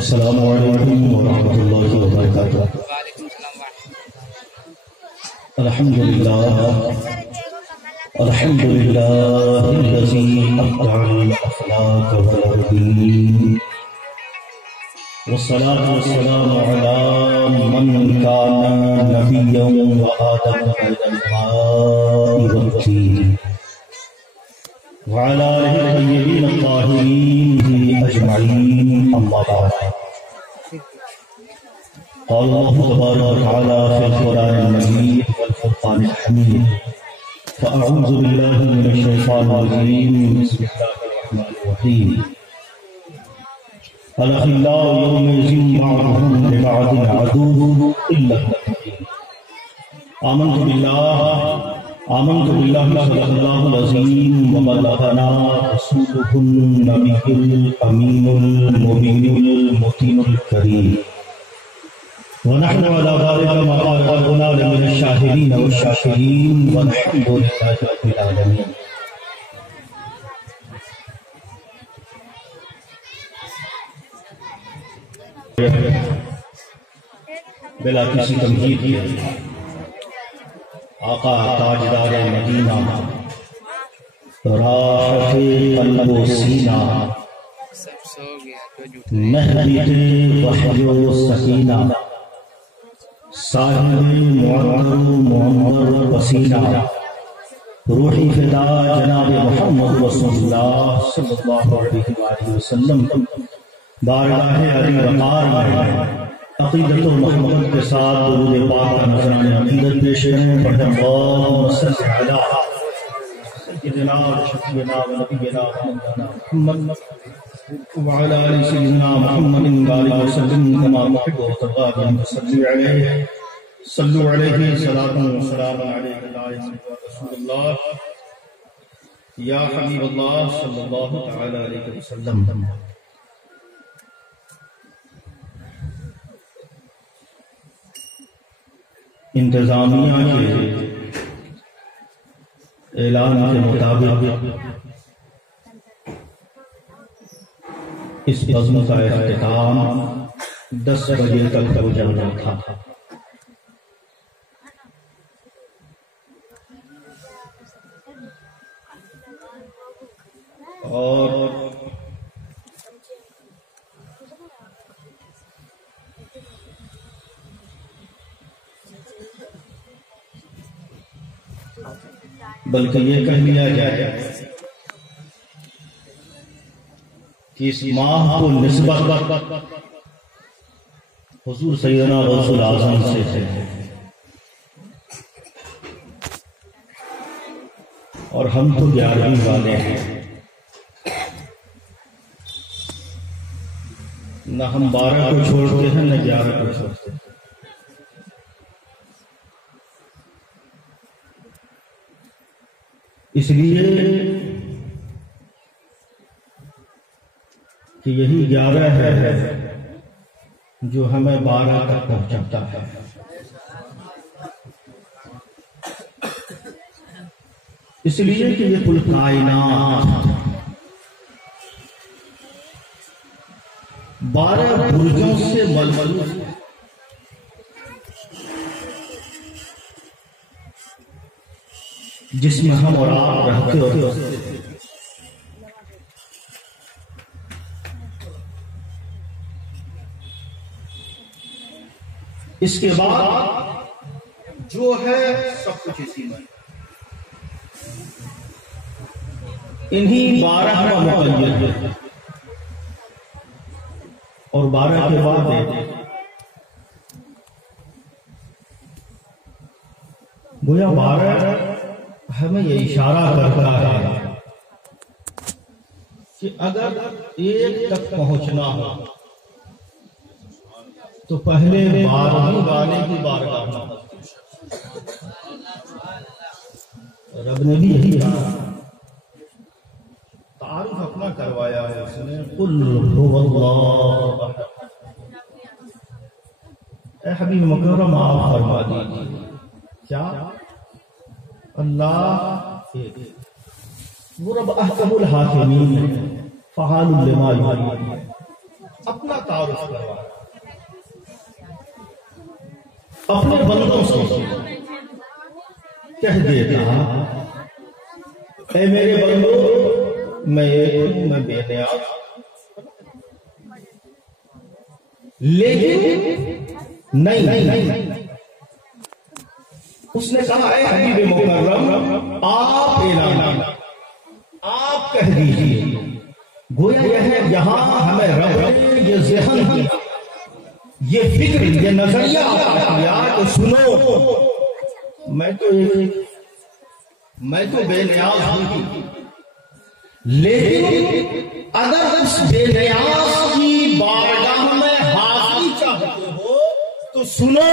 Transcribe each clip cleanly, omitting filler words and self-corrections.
السلام علیکم ورحمۃ اللہ وبرکاتہ۔ الحمد للہ الذی ابدع الاخلاق والدین، والصلاة والسلام علی من کان نبیا وآدم بین الماء والطین، وعلى آلہ الطیبین الطاہرین اجمعین، اما بعد۔ قال اللہ تبارک وتعالی فی القرآن المجید والفرقان الحمید، فأعوذ باللہ من الشیطان الرجیم، بسم اللہ الرحمن الرحیم۔ الأخلاء يومئذ بعضهم لبعض عدو إلا المتقين۔ آمنت بالله صدق الله العظيم وبلغنا رسوله النبي الأمين المبين المتين الكريم، ونحن على ذلك ما قال ربنا لمن الشاهدين والشاكرين، والحمد لله رب العالمين۔ بلا کسی تمہید کے آقا تاجدار مدینہ، رافع قلب و سینہ، مہدی وحی و سکینہ، صاحب معطر معمر وسینہ، روحی فدا جناب محمد رسول اللہ صلی اللہ علیہ وآلہ وسلم، بارگاہ علی وقار میں عقیدت و محمد کے ساتھ درود پاک کا نذرانِ عقیدت پیش کریں۔ پڑھیں اللہم صلی علی سیدنا و شفیعنا و نبینا مولانا محمد وعلی آل سیدنا محمد وآلہ وسلم کما تحب وترضى، اللہم صلی علیہ صلو علیہ صلاۃ و سلام علیہ یا رسول اللہ یا حبیب اللہ صلی اللہ تعالی علیہ وسلم۔ انتظامیہ کے اعلان کے مطابق اس بزم کا اختتام 10 بجے تک ہو جانا تھا، اور بلکہ یہ کہہ لیا جائے کہ اس ماہ کو نسبت حضور سیدنا غوث الاعظم سے ہے، اور ہم تو 11ویں والے ہیں، نہ ہم 12 کو چھوڑتے ہیں نہ 11 کو چھوڑتے ہیں۔ اس لیے کہ یہی 11 ہے جو ہمیں 12 تک پہنچاتا ہے۔ اس لیے کہ یہ کل کائنات 12 برجوں سے ململ ہے، جس میں ہم اور آپ رہتے ہوتے۔ اس کے بعد جو ہے سب کچھ اسی میں، انہی 12 کا مقید ہے، اور 12 کے بعد گویا 12 ہمیں یہ اشارہ کرتا ہے کہ اگر 1 تک پہنچنا ہو تو پہلے 12ویں والے کی بارگاہ میں۔ رب نے بھی یہی تعارف اپنا کروایا ہے، اس نے قل هو اللہ احد۔ اے حبیب مکرم آپ فرما دیجیے کیا اللہ وہ رب احکم الحاکمین، فعال لما یرید، اپنا تعارف کروا، اپنے بندوں سے کہہ دیتا اے میرے بندو میں بے نیاز، لیکن نہیں، اس نے کہا اے حبیب مکرم آپ اعلان، آپ کہہ دیجیے، گویا یہ ہے یہاں ہمیں رب یہ ذہن یہ فکر یہ نظریہ آیا کہ سنو میں تو بے نیاز ہوں، لیکن اگر اس بے نیاز کی بارگاہ میں حاضری چاہتے ہو تو سنو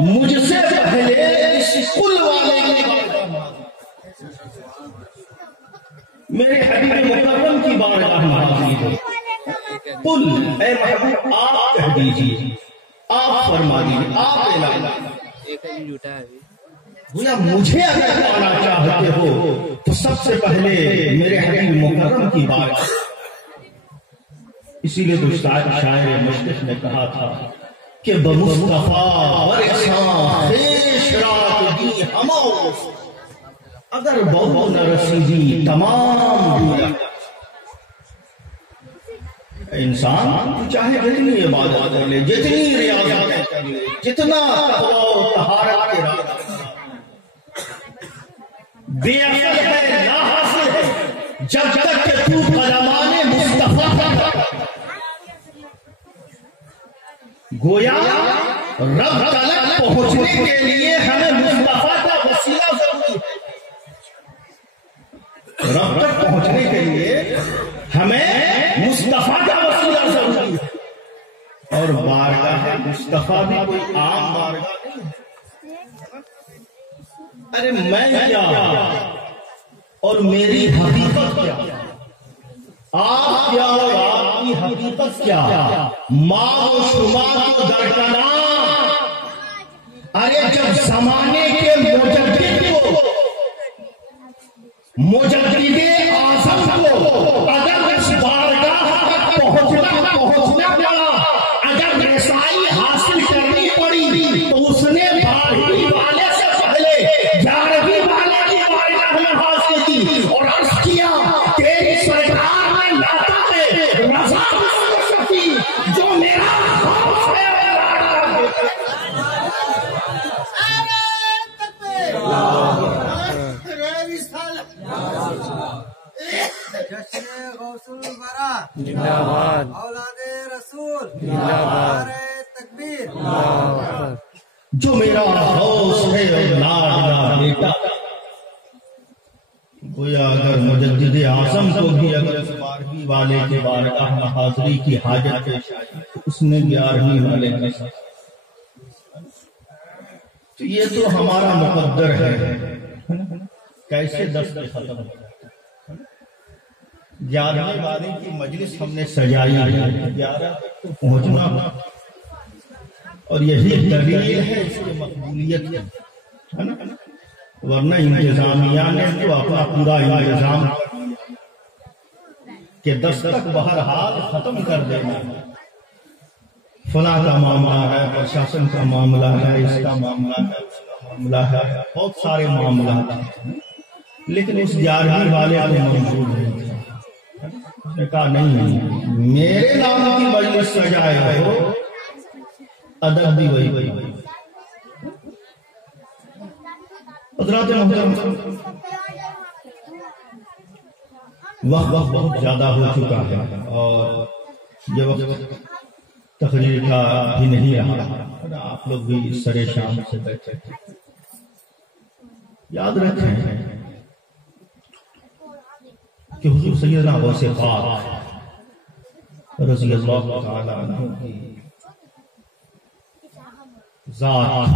مجھ سے پہلے اس کل والے کی بارگاہ میں میرے حبیب مکرم کی بارگاہ میں حاضری ہو، قل اے محبوب آپ کہہ دیجیے، آپ فرما دیجیے، آپ اعلان گویا مجھے اگر پانا چاہتے ہو تو سب سے پہلے میرے حبیب مکرم کی بات، اسی لیے تو شاعر مشرق نے کہا تھا کہ بمصطفیٰ ورساں خیش رات دی ہماؤس، اگر بہو نہ رسیدی تمام دنیا، انسان چاہے جتنی عبادت کر لے، جتنی ریاضت کر لے، جتنا تقویٰ و طہارت کے رات بے عقل ہے، نا حاصل ہے، جب تک کہ تو قدمان مصطفیٰ کا گویا رب تلک پہنچنے کے لیے ہمیں مصطفیٰ کا وسیلہ ضروری ہے، رب تک پہنچنے کے لیے ہمیں مصطفیٰ کا وسیلہ ضروری ہے، اور بارگاہ مصطفیٰ بھی کوئی عام بارگاہ نہیں ہے، ارے میں کیا اور میری حقیقت کیا، آپ کیا اور آپ کی حقیقت کیا، ماں و شمار کو درکنار، ارے جب زمانے کے مجدد کو، مجدد اعظم کو اگر اس بارگاہ تک پہنچنا پڑا، اگر رسائی حاصل کرنی پڑی تو اس نے 12ویں والے سے پہلے 11ویں والے کی بارگاہ میں حاصل کی اور عرض کیا تیری سرکار میں لاتا ہے رضا شفیع جو میرا خوف ہے جشن غوث الورا زندہ باد، اولاد رسول زندہ باد، تکبیر جو میرا غوث ہے اور لاڈلا بیٹا، گویا اگر مجدد اعظم کو بھی اگر 12ویں والے کے بارگاہ میں حاضری کی حاجت پیش آئی تو اس نے 11ویں والے کے ساتھ، تو یہ تو ہمارا مقدر ہے، کیسے دست ختم ہو 11ویں والے کی مجلس ہم نے سجائی ہے، 11 تک تو پہنچنا، اور یہی دلیل ہے اس کی مقبولیت ہے نا، ورنہ انتظامیہ نے تو اپنا پورا انتظام کہ 10 تک بہرحال ختم کر دینا، فلاں کا معاملہ ہے، پرشاسن کا معاملہ ہے، اس کا معاملہ ہے، اس کا معاملہ ہے، بہت سارے معاملات ہیں، لیکن اس 11ویں والے کو منظور نہیں تھا، اس نے کہا نہیں میرے نام کی مجلس سجائے ہو، ادب بھی وہی حضرات محترم، وقت بہت زیادہ ہو چکا ہے اور یہ وقت تقریر کا بھی نہیں رہا، آپ لوگ بھی سر شام سے بیٹھے تھے، یاد رکھیں کہ حضور سیدنا غوث پاک رضی اللہ تعالی عنہ کی ذات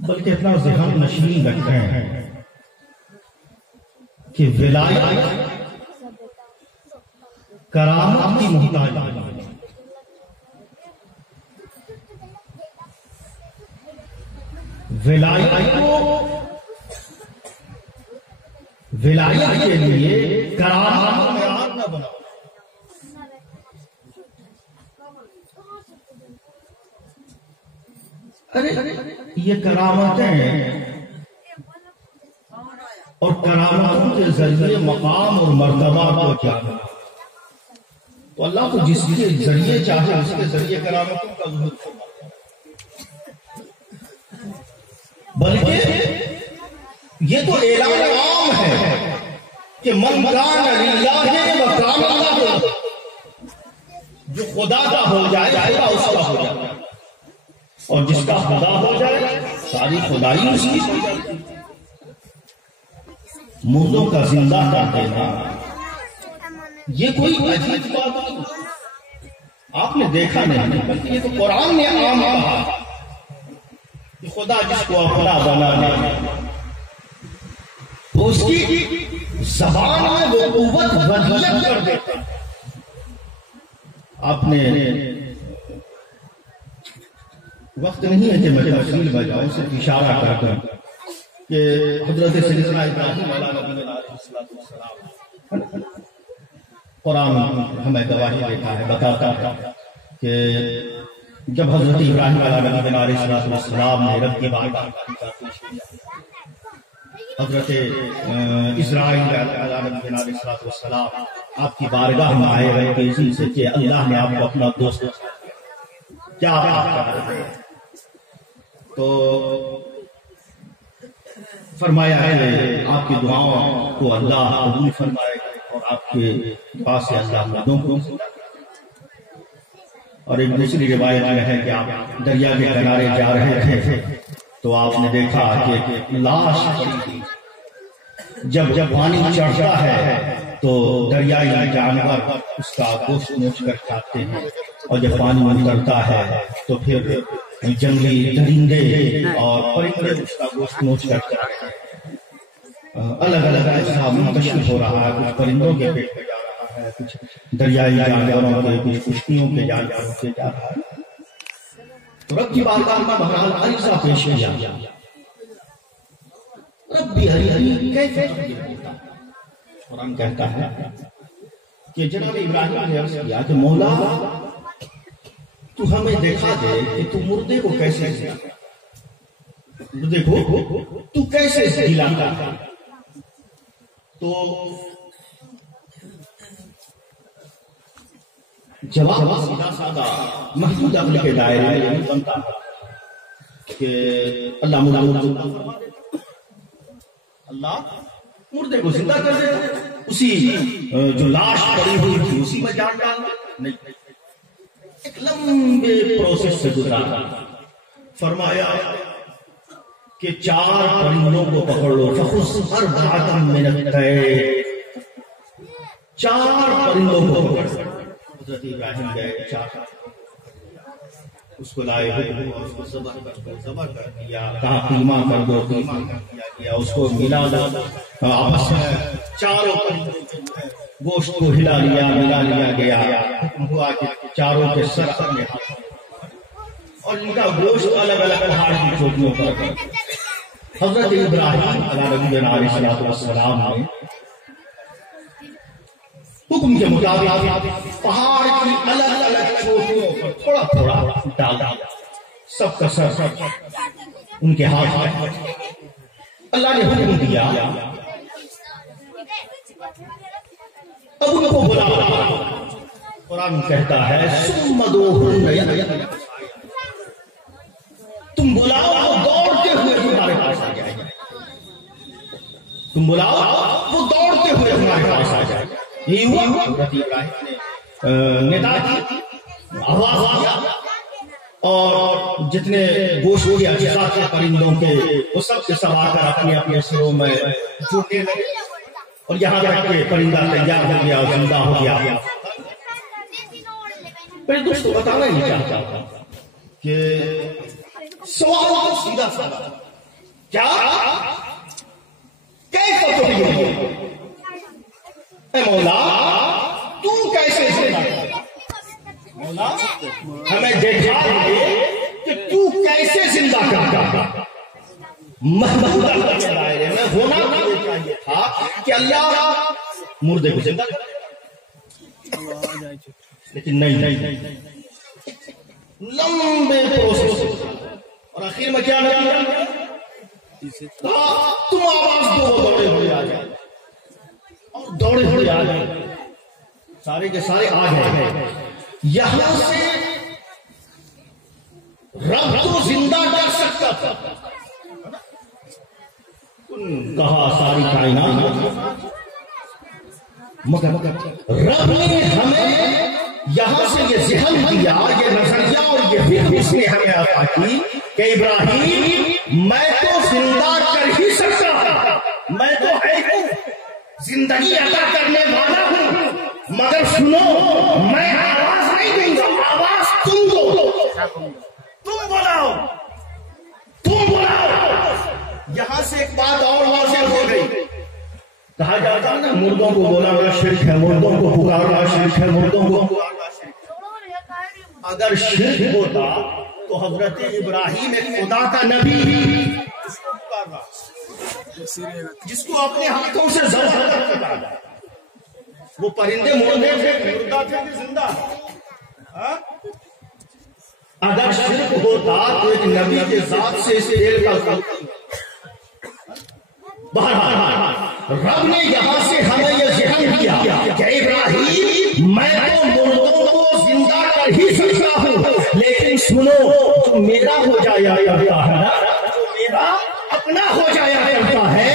بلکہ اتنا ذہن نشین رکھتے ہیں کہ ولایت کرامت کی محتاج ہے، ولایت کے لیے کرامت میں ارے یہ کرامتیں اور کرامتوں کے ذریعے مقام اور مرتبہ کو جانا، تو اللہ کو جس کے ذریعے چاہے اس کے ذریعے کرامتوں کا ظہور فرماتا ہے۔ بلکہ یہ تو اعلان عام ہے کہ من کان للہ وکان اللہ، جو خدا کا ہو جائے خدا اس کا ہو جائے، اور جس کا خدا ہو جائے ساری خدائی اس کی ہو جائے۔ مردوں کا زندہ کر دینا یہ کوئی عجیب بات نہیں، آپ نے دیکھا نہیں، بلکہ یہ تو قرآن نے عام کہا کہ خدا جس کو اپنا بنا لے تو اس کی زبان میں وہ قوت وحیت کر دیتا۔ آپ نے وقت نہیں ہے کہ میں تفصیل میں جاؤں، صرف اشارہ کر کر کہ حضرت سیدنا ابراہیم علیہ السلام، قرآن ہمیں گواہی دیتا ہے، بتاتا ہے کہ جب حضرت ابراہیم علیہ السلام نے رب کی بارگاہ میں حضرت اسرائیل علیہ السلام آپ کی بارگاہ میں آئے رہے تیزی سے کہ اللہ نے آپ کو اپنا دوست کیا تو فرمایا ہے آپ کی دعاؤں کو اللہ قبول فرمائے اور آپ کے پاس سے اللہ مردوں کو۔ اور ایک دوسری روایت میں ہے کہ آپ دریا کے کنارے جا رہے تھے تو آپ نے دیکھا کہ لاش پڑی تھی، جب پانی چڑھتا ہے تو دریائی جانور اس کا گوشت نوچ کر کھاتے ہیں، اور جب پانی اترتا ہے تو پھر جنگلی درندے اور پرندے اس کا گوشت نوچ کر کھاتے ہیں۔ الگ الگ ایسا منتشر ہو رہا ہے، کچھ پرندوں کے پیٹ میں جا رہا ہے، کچھ دریائی جانوروں کے، کچھ کشتیوں کے جانوروں سے جا رہا ہے۔ رب کی بارگاہ میں بہرحال عریضہ پیش کیا، رب بھی ہری کیسے ہوتا۔ قرآن کہتا ہے کہ جناب ابراہیم نے عرض کیا کہ مولا تو ہمیں دیکھا دے کہ تو مردے کو کیسے مردے کو تو کیسے ہلاتا ہے۔ تو جواب سیدھا سادہ محدود عقل کے دائرے میں نہیں بنتا کہ اللہ مردے کو زندہ کر دے، اسی جو لاش پڑی ہوئی تھی اسی میں جان ڈالنا نہیں، ایک لمبے پروسیس سے گزرا۔ فرمایا کہ 4 پرندوں کو پکڑ لو، فخذ أربعة من الطير، 4 پرندوں کو پکڑ لو۔ حضرت ابراہیم گئے، 4 اس کو لائے ہوئے، اس کو ذبح کر دیا، کہا قیمہ کر دو، قیمہ کر دیا، اس کو ملا دو، آپس میں 4 گوشت کو ہلا لیا، ملا لیا گیا، حکم ہوا کہ 4 کے سر اپنے ہاتھ اور ان کا گوشت الگ الگ پہاڑ کی چوٹیوں پر۔ حضرت ابراہیم علیہ السلام نے حکم کے مطابق پہاڑ کی الگ الگ چوٹیوں پر تھوڑا تھوڑا ڈالا، سب کا سر ان کے ہاتھ میں۔ اللہ نے حکم دیا اب ان کو بلا۔ قرآن کہتا ہے ثم ادعوہن، تم بلاؤ وہ دوڑتے ہوئے تمہارے پاس آ جائے گا، تم بلاؤ وہ دوڑتے ہوئے تمہارے پاس آ جائے گا۔ یہی ہوا، حضرت ابراہیم نے ندا کی، آواز کیا، اور جتنے گوشت کے اجزاء کے پرندوں کے وہ سب کے سب آ کر اپنے اپنے سروں میں جھوٹنے لگے، اور یہاں تک کہ پرندہ تیار ہو گیا، زندہ ہو گیا۔ میں دوستو بتانا نہیں چاہتا کہ سوال سیدھا سادہ، کیا کیسے تو اے مولا تو کیسے زندہ کر، مولا ہمیں دیکھا کہ تو کیسے زندہ کرتا۔ محدود عقل کے دائرے میں ہونا چاہیے تھا کہ اللہ مردے کو زندہ کر، لیکن نہیں، لمبے پروسیس اور آخر میں کیا نتیجہ؟ تم آواز دو، دوڑے ہوئے آ جائے، اور دوڑے ہوئے آ جائے، سارے کے سارے آ گئے. یہاں سے رب تو زندہ کر سکتا تھا، کہا ساری کائنات، مگر رب نے ہمیں یہاں سے یہ ذہن دیا، یہ نظریہ اور یہ فکر اس نے ہمیں عطا کی کہ ابراہیم میں تو زندہ کر ہی سکتا ہوں، میں تو ہے ہوں، زندگی عطا کرنے والا ہوں، مگر سنو میں آواز نہیں دوں گا، آواز تم دو، تم بلاؤ، تم بلاؤ. یہاں سے ایک بات اور واضح ہو گئی. کہا جاتا ہے نا مردوں کو بولا شرک ہے، مردوں کو پکارنا شرک ہے، مردوں کو پکارنا شرک ہے. اگر شرک ہوتا تو حضرت ابراہیم ایک خدا کا نبی جس کو اپنے ہاتھوں سے ذبح کر کے ڈالا. وہ پرندے مردے تھے، مردہ تھے کہ زندہ؟ اگر شرک ہوتا تو ایک نبی کے ذات سے اس تیل کا بہرحال رب نے یہاں سے ہمیں یہ ذہن دیا کہ ابراہیم میں تو مردوں کو زندہ کر ہی سکتا ہوں، لیکن سنو جو میرا ہو جایا کرتا ہے نا، جو میرا اپنا ہو جایا کرتا ہے،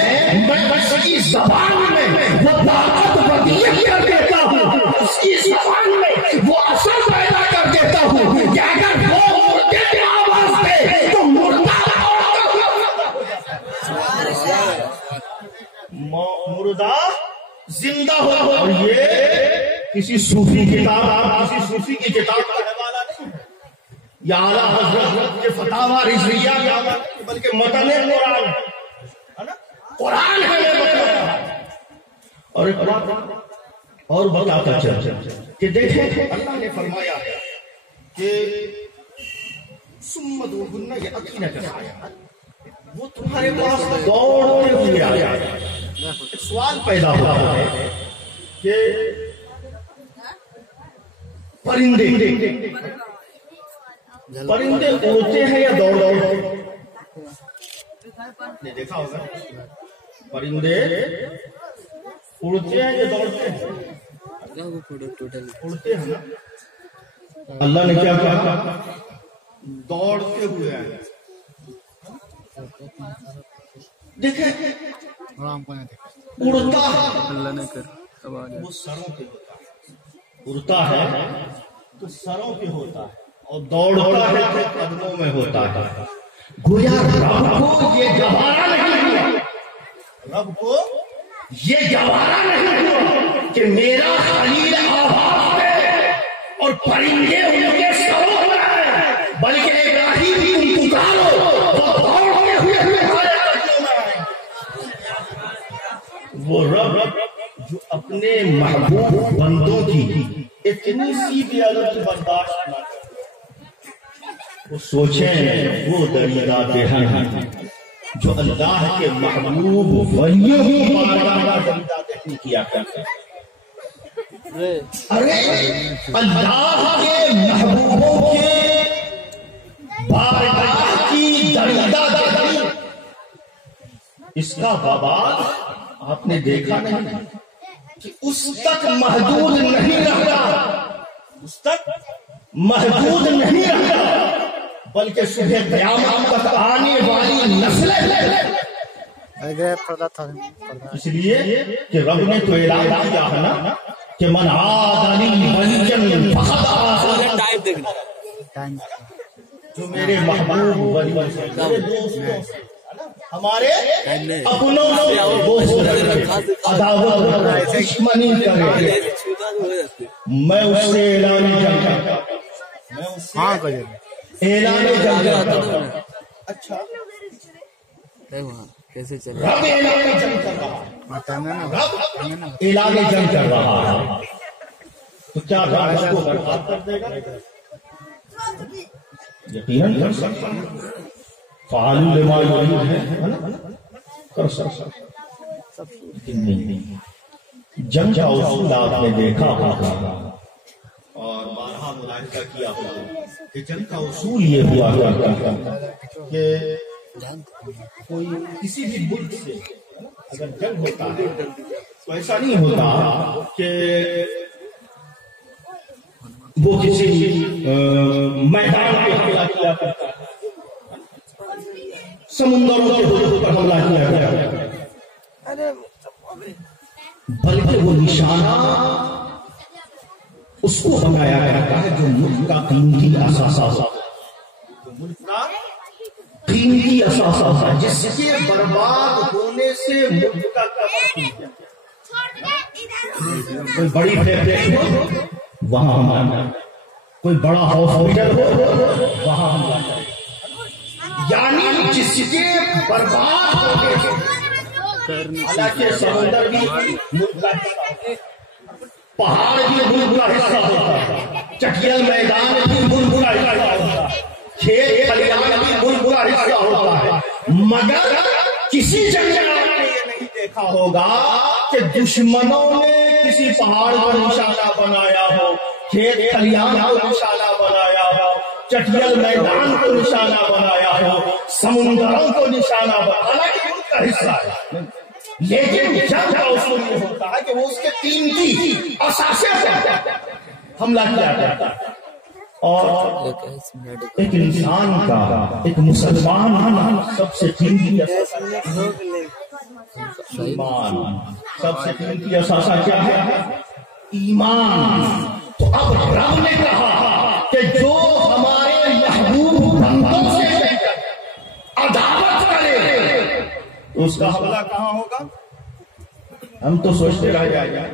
میں اس کی زبان میں وہ طاقت بدیت کر دیتا ہوں، اس کی زبان میں وہ اثر پیدا کر دیتا ہوں کہ اگر وہ مردے کی آواز دے تو مردہ مردہ زندہ ہو. اور یہ کسی صوفی کتاب، کسی صوفی کی کتاب پڑھنے والا نہیں، یا اعلیٰ حضرت کے فتاوی رضویہ کا، بلکہ متن قرآن ہے نا، قرآن ہے. اور ایک بات اور بتاتا چل کہ دیکھیں اللہ نے فرمایا ہے کہ ثم ادعوہن یأتینک سعیا، وہ تمہارے پاس دوڑتے ہوئے آئے. ایک سوال پیدا ہوتا ہے کہ پرندے اڑتے ہیں یا دوڑتے ہیں؟ نے دیکھا ہوگا پرندے اڑتے ہیں یا دوڑتے ہیں؟ اڑتے ہیں نا. اللہ نے کیا کہا؟ دوڑتے ہوئے آئے. دیکھیں اڑتا ہے وہ سروں پہ ہوتا ہے، اڑتا ہے تو سروں پہ ہوتا ہے، اور دوڑتا ہے تو قدموں میں ہوتا ہے. گویا رب کو یہ گوارا نہیں ہوا، رب کو یہ گوارا نہیں ہوا کہ میرا خلیل آواز دے اور پرندے ان کے سروں پر آئے، بلکہ ابراہیم تم پکارو تو دوڑتے ہوئے وہ رب جو اپنے محبوب بندوں کی اتنی سی بھی عدد برداشت نہ کرے. وہ سوچیں وہ دریدہ دہن ہیں جو اللہ کے محبوب ولیوں کی بارگاہ دریدہ دہنی کیا کرتے ہیں. ارے اللہ کے محبوبوں کے بارگاہ کی دریدہ دہنی، اس کا وبال آپ نے دیکھا نہیں کہ اس تک محدود نہیں رہتا، اس تک محدود نہیں رہتا، بلکہ صبح قیامت تک آنے والی نسلیں. اس لیے کہ رب نے تو اعلان کیا ہے نا کہ من عاد لی ولیًا فقد آذنتہ، جو میرے محبوب ولی میرے دوستوں ہمارے اپنوں سے عداوت دشمنی کرے، میں اس سے اعلان جنگ کرتا ہوں، اعلان جنگ کرتا ہوں. اچھا کیسے چلے؟ رب اعلان جنگ کر رہا ہے، رب اعلان جنگ کر رہا ہے، تو کیا رب اس کو برباد کر دے گا؟ یقیناً کر سکتا ہے. فعال لما یرید ہے نا، کر سکتا لیکن نہیں. جنگ کا اصول آپ نے دیکھا ہوگا اور بارہا ملاحظہ کیا ہوگا کہ جنگ کا اصول یہ ہوا کرتا کہ کوئی کسی بھی ملک سے اگر جنگ ہوتا ہے تو ایسا نہیں ہوتا کہ وہ کسی میدان پہ حملہ کیا کرتا ہے، سمندروں کے حدود پر حملہ کیا کرتا ہے، بلکہ وہ نشانہ اس کو بنایا جاتا ہے جو ملک کا قیمتی اثاثہ ہوتا ہے، ملک کا قیمتی اثاثہ ہوتا ہے، جس کے برباد ہونے سے ملک کا کوئی بڑی فیکٹری ہو وہاں حملہ، کوئی بڑا ہاسپٹل ہو وہاں حملہ، یعنی جس کے برباد ہونے سے، حالانکہ سمندر بھی ملک کا حصہ ہوتا ہے، پہاڑ بھی ملک کا حصہ ہوتا ہے، چٹیل میدان بھی ملک کا حصہ ہوتا ہے، کھیت کھلیان بھی ملک کا حصہ ہوتا ہے، مگر کسی جگہ آپ نے یہ نہیں دیکھا ہوگا کہ دشمنوں نے کسی پہاڑ کو نشانہ بنایا ہو، کھیت کھلیان کو نشانہ بنایا ہو، چٹیل میدان کو نشانہ بنایا ہو، سمندروں کو نشانہ بنایا، حالانکہ ملک کا حصہ ہے، لیکن جنگ کا اصول یہ ہوتا ہے کہ وہ اس کے قیمتی اثاثے سے حملہ کیا جاتا ہے، اور ایک انسان کا، ایک مسلمان سب سے قیمتی اثاثہ ایمان، سب سے قیمتی اثاثہ کیا ہے؟ ایمان۔ تو اب رب نے کہا کہ جو ہمارے محبوب بندوں سے عداوت کرے اس کا حملہ کہاں ہوگا؟ ہم تو سوچتے رہ جائیں گے،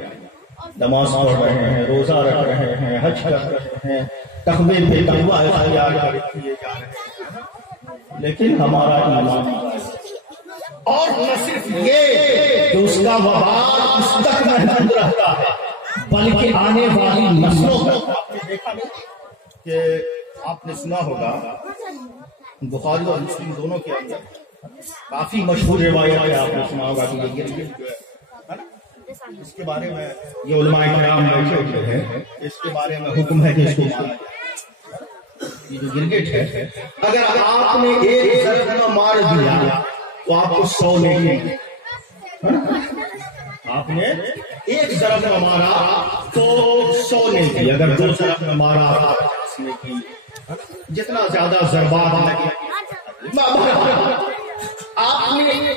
نماز پڑھ رہے ہیں، روزہ رکھ رہے ہیں، حج کر رہے ہیں، تقوی پہ تقوی اختیار کیے جا رہے ہیں، لیکن ہمارا ایمان، اور نہ صرف یہ کہ اس کا وبال اس تک محفوظ رہتا ہے بلکہ آنے والی نسلوں تک۔ آپ نے دیکھا نہیں کہ آپ نے سنا ہوگا بخاری اور مسلم دونوں کے اندر کافی مشہور روایت ہے، آپ نے سنا ہوگا کہ یہ گرگٹ جو ہے اس کے بارے میں یہ علماء کرام بیٹھے ہوئے ہیں، اس کے بارے میں حکم ہے کہ اس کو مارا جائے۔ یہ جو گرگٹ ہے اگر آپ نے ایک ضرب میں مار دیا تو آپ کو 100 نیکی، آپ نے ایک ضرب میں مارا تو 100 نیکی، اگر 2 ضرب میں مارا 50 نیکی، جتنا زیادہ ضربات لگے۔ آپ نے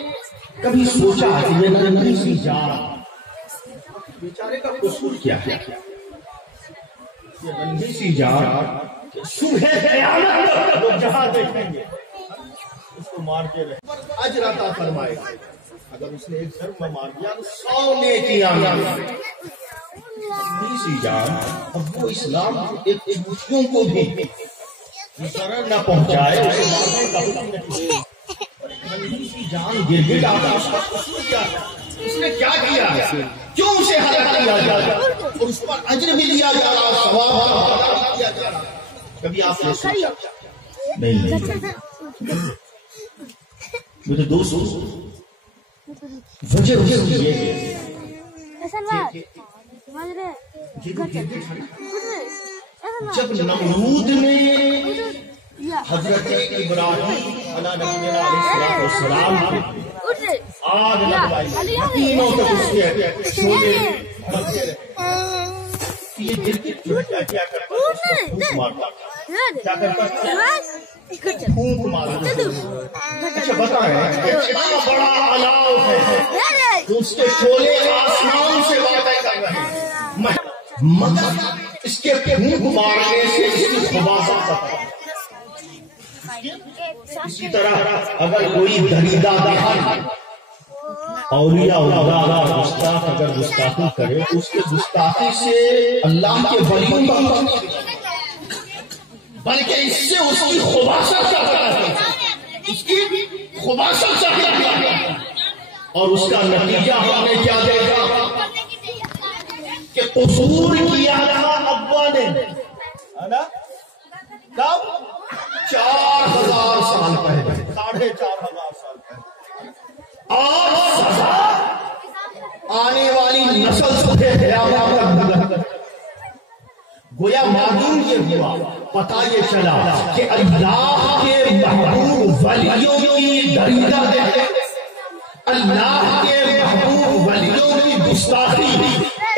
کبھی سوچا کہ یہ ننھی سی جان بیچارے کا قصور کیا ہے؟ یہ ننھی سی جان صبح قیامت لوگ جہاں دیکھیں گے اس کو مارتے رہے، اجر عطا فرمائے گا۔ اگر اس نے ایک ضرب میں مار دیا تو 100 نیکیاں۔ ننھی سی جان اب وہ اسلام ایک چوٹیوں کو بھی ضرر نہ پہنچائے، اسے مارنے کا حکم نہیں۔ ننھی سی جان گرگٹ آتا، اس کا قصور کیا ہے؟ اس نے کیا کیا ہے؟ کیوں اسے ہلاک کیا جا رہا اور اس پر اجر بھی دیا جا رہا، ثواب کا وعدہ بھی کیا جا رہا؟ کبھی آپ نے سوچا؟ نہیں۔ میرے دوستو، وجہ یہ ہے جب نمرود نے حضرت ابراہیم علیہ السلام آگ لگوائی، تینوں تک اس کے شعلے بنتے رہے، یہ گرگٹ کیا کرتا تھا؟ پھونک مارتا تھا، کیا کرتا تھا؟ پھونک مارتا تھا۔ اچھا بتائیں کہ اتنا بڑا الاؤ ہے کہ اس کے شعلے آسمان سے واقع کر رہے ہیں، مگر اس کے پھونک مارنے سے اس کی خباثت ختم۔ اسی طرح اگر کوئی دریدہ دہن اولیاء اللہ گستاخ اگر گستاخی کرے تو اس کے گستاخی سے اللہ کے ولیوں کا بلکہ اس سے اس کی خباثت چاہتا ہے، اس کی خباثت چاہتا ہے، اور اس کا نتیجہ ہم نے کیا دیکھا کہ قصور کیا تھا ابا نے، کب؟ 4000 سال پہلے، 4500 سال پہلے، اور سزا آنے والی نسل سے قیامت تک گویا معلوم یہ ہوا، پتہ یہ چلا کہ اللہ کے محبوب ولیوں کی درجہ ہے، اللہ کے محبوب ولیوں کی گستاخی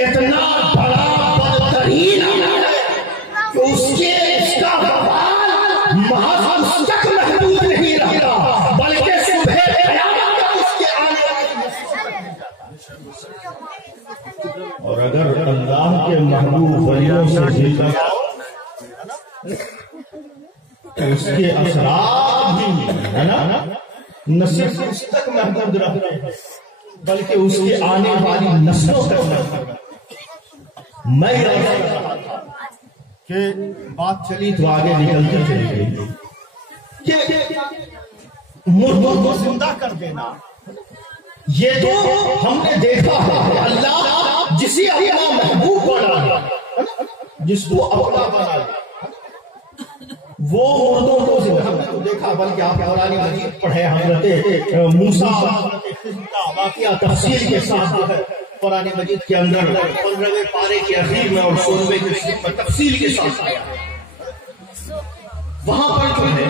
اتنا بڑا بدترین ہے کہ اس کا وبال محض اس تک محدود نہیں رہتا، بلکہ صبح قیامت تک اس کے آنے والی نسلوں تک۔ اور اگر اللہ کے محبوب ولیوں سے دل لگاؤ تو اس کے اثرات بھی ہے نا نہ صرف اس تک محدود رہتے ہیں بلکہ اس کے آنے والی نسلوں تک محدود۔ میں کہ بات چلی تو آگے نکلتی چلی گئی کہ مردوں کو زندہ کر دینا، یہ تو ہم نے دیکھا ہے اللہ جسے اپنا محبوب بنا لیا، جس کو اپنا بنا لیا وہ مردوں کو زندہ دیکھا، بلکہ آپ قرآن مجید پڑھے حضرت موسیٰ کا واقعہ تفصیل کے ساتھ جو ہے قرآن مجید کے اندر 15ویں پارے کے اخیر میں اور 16ویں کے تفصیل کے ساتھ آیا۔ وہاں پر جو ہے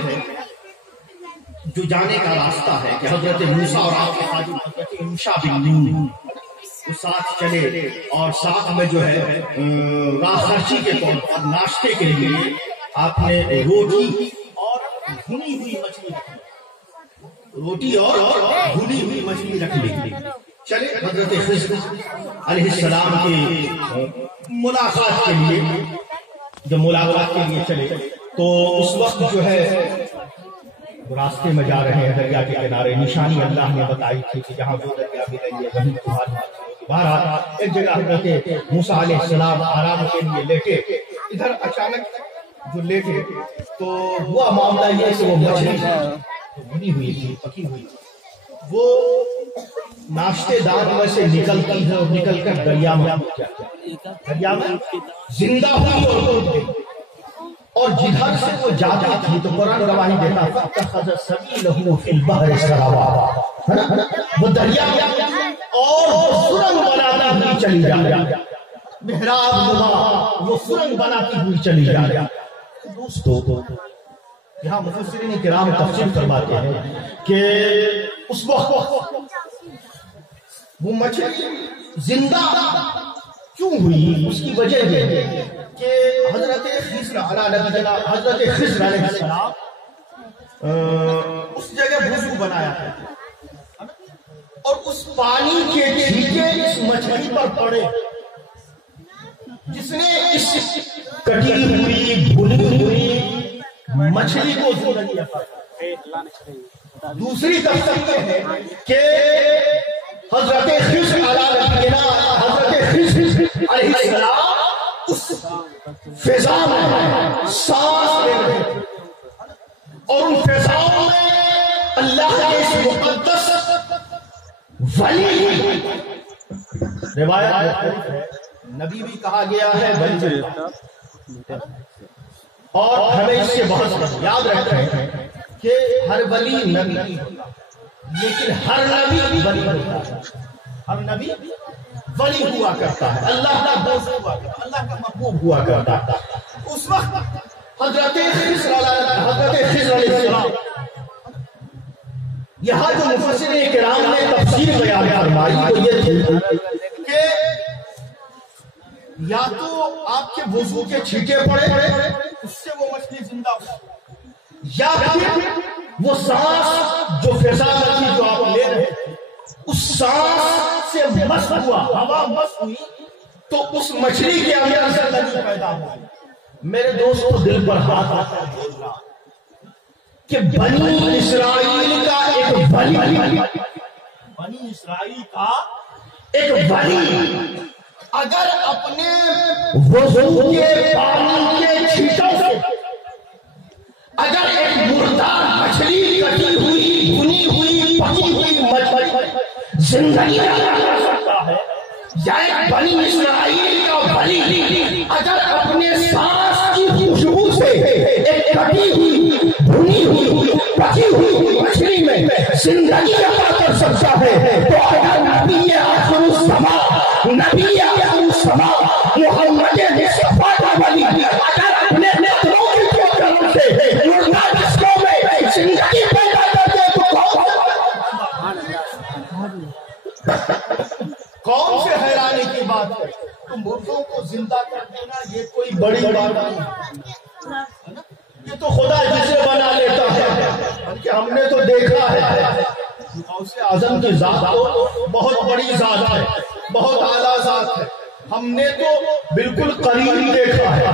جو جانے کا راستہ ہے کہ حضرت موسیٰ اور آپ کے خادم حضرت یوشع بن نون وہ ساتھ چلے اور ساتھ میں جو ہے راہ خرچی کے طور پر ناشتے کے لیے آپ نے روٹی اور بھنی ہوئی مچھلی رکھی، روٹی اور بھنی ہوئی مچھلی رکھ لی۔ چلے حضرت خضر علیہ السلام کی ملاقات کے لیے، جب ملاقات کے لیے چلے تو اس وقت جو ہے راستے میں جا رہے ہیں دریا کے کنارے، نشانی اللہ نے بتائی تھی کہ جہاں وہ دریا بھی رہی ہے وہیں تمہاری بہرحال ایک جگہ حضرت موسیٰ علیہ السلام آرام کے لیے لیٹے، ادھر اچانک جو لیٹے تو ہوا معاملہ یہ کہ وہ مچھلی بنی ہوئی تھی، پکی ہوئی، وہ ناشتے دان میں سے نکلتی ہے اور نکل کر دریا میں زندہ ہوئی اور ڈوب گئی، اور جدھر سے وہ جاتی تھی تو قرآن گواہی دیتا فَاتَّخَذَ سَبِيلَهُ فِي الْبَحْرِ سَرَابًا، وہ دریا اور سرنگ بناتی ہوئی چلی جائے، محراب نما وہ سرنگ بناتی ہوئی چلی جائے۔ دوستو یہاں مفسرین کرام تفسیر فرماتے ہیں کہ اس وقت وہ مچھلی زندہ کیوں ہوئی، اس کی وجہ یہ ہے کہ حضرت خضر علیہ السلام اس جگہ وضو بنایا تھا اور اس پانی کے چھینٹے اس مچھلی پر پڑے جس نے اس کٹی ہوئی بھنی ہوئی مچھلی کو زندگی عطا کی۔ دوسری تفسیر یہ ہے کہ حضرت خضر علیہ السلام اس فضا میں سانس لے رہے تھے اور ان فضاؤں میں اللہ کے اس مقدس ولی روایت نبی بھی کہا گیا ہے ولی، اور ہمیں اس سے بہت یاد رکھتے ہیں کہ ہر ولی نبی نہیں ہوتا لیکن ہر نبی ولی ہوتا ہے، ہر نبی ولی ہوا کرتا ہے، اللہ کا دوست ہوا کرتا ہے، اللہ کا محبوب ہوا کرتا ہے۔ اس وقت حضرت خضر علیہ السلام یہاں جو مفسرین کرام نے تفسیر بیان فرمائی وہ یہ تھی کہ یا تو آپ کے وضو کے چھینٹے پڑے اس سے وہ مچھلی زندہ ہو، یا پھر وہ سانس جو فضا تھی جو آپ لے رہے تھے اس سانس سے مست ہوا، ہوا مست ہوئی تو اس مچھلی کے اندر زندگی پیدا ہوئی۔ میرے دوستو دل پر ہاتھ آتا ہے بولنا کہ بنی اسرائیل کا ایک ولی، بنی اسرائیل کا ایک ولی اگر اپنے وضو کے پانی کے چھینٹوں سے اگر ایک مردار مچھلی کٹی ہوئی بھنی ہوئی پکی ہوئی مچھلی زندگی عطا کر سکتا ہے، یا ایک بنی اسرائیل کا ولی اگر اپنے سانس کی خوشبو سے ایک کٹی ہوئی بھنی ہوئی پکی ہوئی مچھلی میں زندگی عطا کر سکتا ہے، تو اگر نبی آخر الزمان محمد استفادہ ولی اگر اپنے نیتروں کی کرم سے جسموں میں زندگی پیدا کرتے تو کون سے حیرانی کی بات ہے؟ تو مردوں کو زندہ کر دینا یہ کوئی بڑی بات نہیں، یہ تو خدا جسے بنا لیتا ہے، بلکہ ہم نے تو دیکھا ہے غوث اعظم کی ذات تو بہت بڑی ذات ہے، بہت اعلیٰ ذات ہے، ہم نے تو بالکل قریب دیکھا ہے،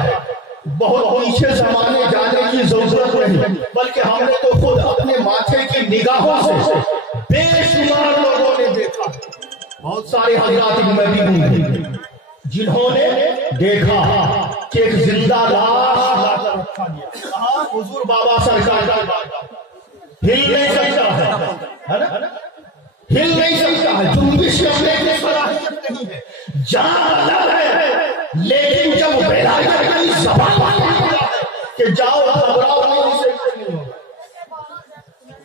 بہت پیچھے زمانے جانے کی ضرورت نہیں، بلکہ ہم نے تو خود اپنے ماتھے کی نگاہوں سے بے شمار لوگوں نے دیکھا، بہت سارے حضرات میں بھی ہوں جنہوں نے دیکھا کہ ایک زندہ لاش لا کر رکھا گیا، کہاں حضور بابا سرکار ہل نہیں سکتا ہے نا، ہل نہیں سکتا ہے، جنبش کرنے کی صلاحیت نہیں ہے، جان الگ ہے، لیکن جب ولایت کی زبان کہ جاؤ گھبراؤ نہیں،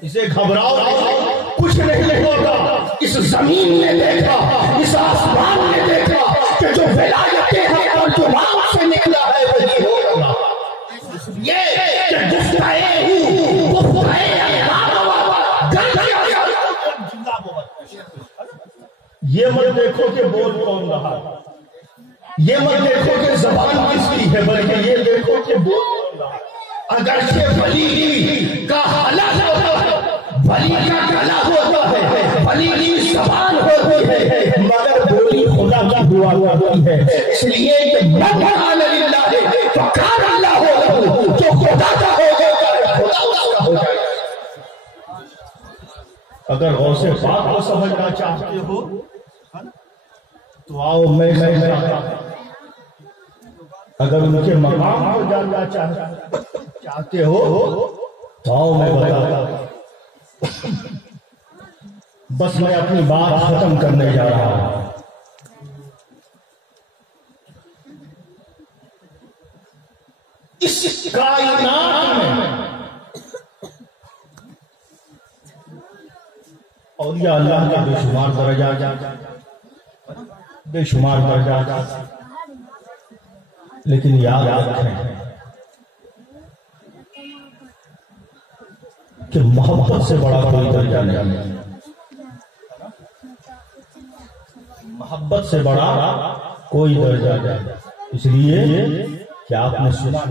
اسے گھبراؤ نہیں، کچھ نہیں ہوگا، اس زمین نے دیکھا، اس آسمان نے دیکھا کہ جو ولایت ہے اور جو نام سے نکلا ہے وہی ہوگا، یہ کہ گفتائے ہوں گفتائے یہ مت دیکھو کہ بول کون رہا، یہ مت دیکھو کہ زبان کس کی ہے، بلکہ یہ دیکھو کہ بول کون رہا، اگرچہ ولی کا حلق ہوتا ہے، ولی کا گلا ہوتا ہے، ولی کی زبان ہوتی ہے، مگر بولی خدا کی دعا ہوتی ہے، اس لیے کہ من کان للہ فکان اللہ ہو، جو خدا کا ہو گیا خدا کا ہو جائے۔ اگر غوث پاک کو سمجھنا چاہتے ہو تو آؤ میں اگر ان کے مقام کو جاننا چاہتے ہو تو آؤ میں بتاتا ہوں، بس میں اپنی بات ختم کرنے جا رہا ہوں۔ اس کائنات میں اولیاء اللہ کے بے شمار درجات، بے شمار درجات، لیکن یاد رکھیں کہ محبت سے بڑا کوئی درجہ نہیں، محبت سے بڑا کوئی درجہ نہیں، اس لیے کہ آپ نے سنا